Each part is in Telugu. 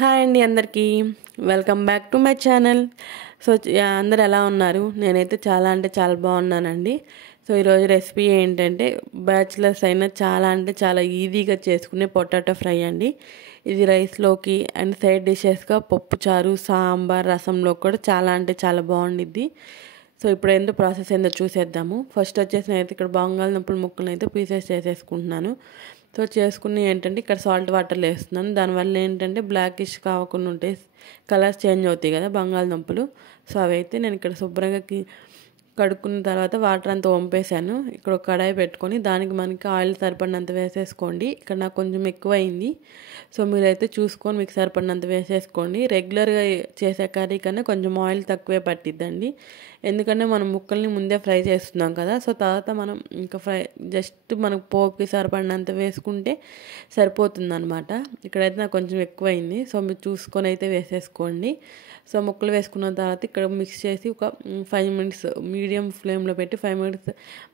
హాయ్ అండి అందరికీ welcome back to my channel. అందరు ఎలా ఉన్నారు? నేనైతే చాలా అంటే చాలా బాగున్నానండి. ఈరోజు రెసిపీ ఏంటంటే బ్యాచిలర్స్ అయినా చాలా అంటే చాలా ఈజీగా చేసుకునే పొటాటో ఫ్రై అండి. ఇది రైస్లోకి అండ్ సైడ్ డిషెస్గా పప్పు చారు, సాంబార్, రసంలో కూడా చాలా అంటే చాలా బాగుండిద్ది. ఇప్పుడు ఏంటో ప్రాసెస్ ఏందో చూసేద్దాము. ఫస్ట్ వచ్చేసి నేనైతే ఇక్కడ బంగాళదుంపల ముక్కలను అయితే పీసెస్ చేసేసుకుంటున్నాను. చేసుకుని ఏంటంటే ఇక్కడ సాల్ట్ వాటర్లో వేస్తున్నాను. దానివల్ల ఏంటంటే బ్లాకిష్ కాకుండా ఉంటాయి, కలర్స్ చేంజ్ అవుతాయి కదా బంగాళదుంపలు. అవి అయితే నేను ఇక్కడ శుభ్రంగా కడుక్కున్న తర్వాత వాటర్ అంతా వంపేసాను. ఇక్కడ ఒక కడాయి పెట్టుకొని దానికి మనకి ఆయిల్ సరిపడినంత వేసేసుకోండి. ఇక్కడ నాకు కొంచెం ఎక్కువ అయింది, మీరైతే చూసుకొని మీకు సరిపడినంత వేసేసుకోండి. రెగ్యులర్గా చేసే కర్రీ కన్నా కొంచెం ఆయిల్ తక్కువే పట్టిద్దండి, ఎందుకంటే మనం ముక్కల్ని ముందే ఫ్రై చేస్తున్నాం కదా. తర్వాత మనం ఇంకా జస్ట్ మనకు పోపుకి సరిపడినంత వేసుకుంటే సరిపోతుంది అనమాట. ఇక్కడైతే నాకు కొంచెం ఎక్కువైంది, మీరు చూసుకొని అయితే వేసేసుకోండి. ముక్కలు వేసుకున్న తర్వాత ఇక్కడ మిక్స్ చేసి ఒక 5 మినిట్స్ మీడియం ఫ్లేమ్లో పెట్టి 5 మినిట్స్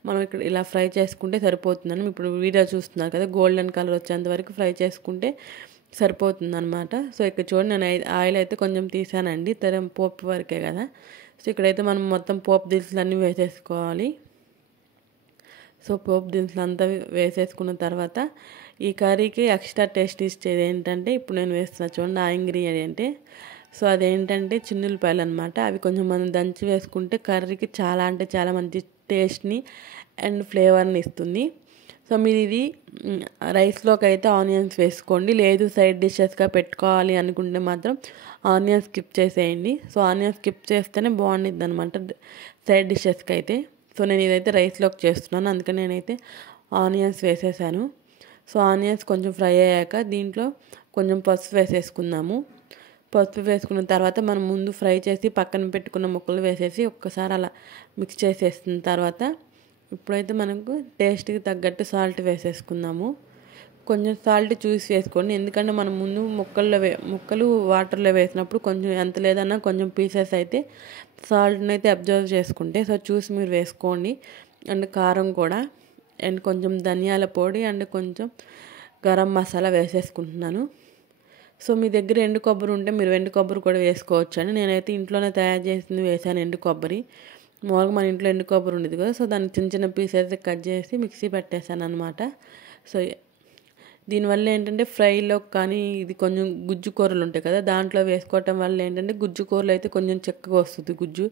మనం ఇక్కడ ఇలా ఫ్రై చేసుకుంటే సరిపోతుందని ఇప్పుడు వీడియో చూస్తున్నారు కదా, గోల్డెన్ కలర్ వచ్చేంత వరకు ఫ్రై చేసుకుంటే సరిపోతుంది అనమాట. ఇక్కడ చూడండి, నేను ఆయిల్ అయితే కొంచెం తీసానండి, పోపు వరకే కదా. ఇక్కడైతే మనం మొత్తం పోపు దినుసులు అన్నీ వేసేసుకోవాలి. పోపు దినుసులు అంతా వేసేసుకున్న తర్వాత ఈ కర్రీకి ఎక్స్ట్రా టేస్ట్ ఇచ్చేది ఏంటంటే ఇప్పుడు నేను వేస్తున్నా చూడండి ఆ ఇంగ్రీడియంటే. అదేంటంటే చిన్నులపాయలు అనమాట. అవి కొంచెం మనం దంచి వేసుకుంటే కర్రీకి చాలా అంటే చాలా మంచి టేస్ట్ని అండ్ ఫ్లేవర్ని ఇస్తుంది. మీరు ఇది రైస్లోకి అయితే ఆనియన్స్ వేసుకోండి, లేదు సైడ్ డిషెస్గా పెట్టుకోవాలి అనుకుంటే మాత్రం ఆనియన్స్ స్కిప్ చేసేయండి. ఆనియన్స్ స్కిప్ చేస్తేనే బాగుండిద్ది అనమాట సైడ్ డిషెస్కి అయితే. నేను ఇదైతే రైస్లోకి చేస్తున్నాను, అందుకని నేనైతే ఆనియన్స్ వేసేసాను. ఆనియన్స్ కొంచెం ఫ్రై అయ్యాక దీంట్లో కొంచెం పసుపు వేసేసుకుందాము. పసుపు వేసుకున్న తర్వాత మనం ముందు ఫ్రై చేసి పక్కన పెట్టుకున్న ముక్కలు వేసేసి ఒక్కసారి అలా మిక్స్ చేసేసిన తర్వాత ఇప్పుడైతే మనకు టేస్ట్కి తగ్గట్టు సాల్ట్ వేసేసుకుందాము. కొంచెం సాల్ట్ చూసి వేసుకోండి, ఎందుకంటే మనం ముందు ముక్కలు వాటర్లో వేసినప్పుడు కొంచెం ఎంత లేదన్నా కొంచెం పీసెస్ అయితే సాల్ట్ని అయితే అబ్జర్వ్ చేసుకుంటే చూసి మీరు వేసుకోండి. అండ్ కారం కూడా, అండ్ కొంచెం ధనియాల పొడి, అండ్ కొంచెం గరం మసాలా వేసేసుకుంటున్నాను. మీ దగ్గర ఎండు కొబ్బరి ఉంటే మీరు ఎండు కొబ్బరి కూడా వేసుకోవచ్చు అండి. నేనైతే ఇంట్లోనే తయారు చేసింది వేసాను ఎండు కొబ్బరి. మామూలుగా మన ఇంట్లో ఎండు కొబ్బరి ఉండేది కదా, దాన్ని చిన్న చిన్న పీసెస్ కట్ చేసి మిక్సీ పెట్టేశాను అనమాట. దీనివల్ల ఏంటంటే ఫ్రైలో కానీ ఇది కొంచెం గుజ్జు కూరలు ఉంటాయి కదా, దాంట్లో వేసుకోవటం వల్ల ఏంటంటే గుజ్జు కూరలు అయితే కొంచెం చక్కగా వస్తుంది గుజ్జు.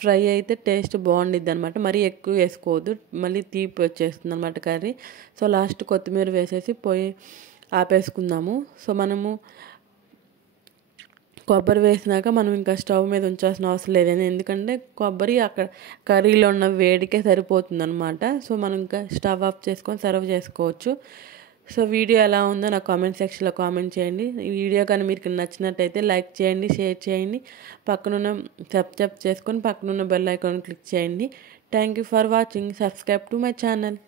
ఫ్రై అయితే టేస్ట్ బాగుండిద్ది అనమాట. మరీ ఎక్కువ వేసుకోవద్దు, మళ్ళీ తీపి వచ్చేస్తుంది అనమాట కర్రీ. లాస్ట్ కొత్తిమీర వేసేసి పోయి ఆపేసుకుందాము. మనము కొబ్బరి వేసినాక మనం ఇంకా స్టవ్ మీద ఉంచాల్సిన అవసరం లేదండి, ఎందుకంటే కొబ్బరి అక్కడ కర్రీలో ఉన్న వేడికే సరిపోతుంది అనమాట. మనం ఇంకా స్టవ్ ఆఫ్ చేసుకొని సర్వ్ చేసుకోవచ్చు. వీడియో ఎలా ఉందో నాకు కామెంట్ సెక్షన్లో కామెంట్ చేయండి. ఈ వీడియో కానీ మీకు నచ్చినట్టయితే లైక్ చేయండి, షేర్ చేయండి, పక్కనున్న సబ్స్క్రైబ్ చేసుకొని పక్కనున్న బెల్ ఐకాన్ క్లిక్ చేయండి. Thank you for watching. Subscribe to my channel.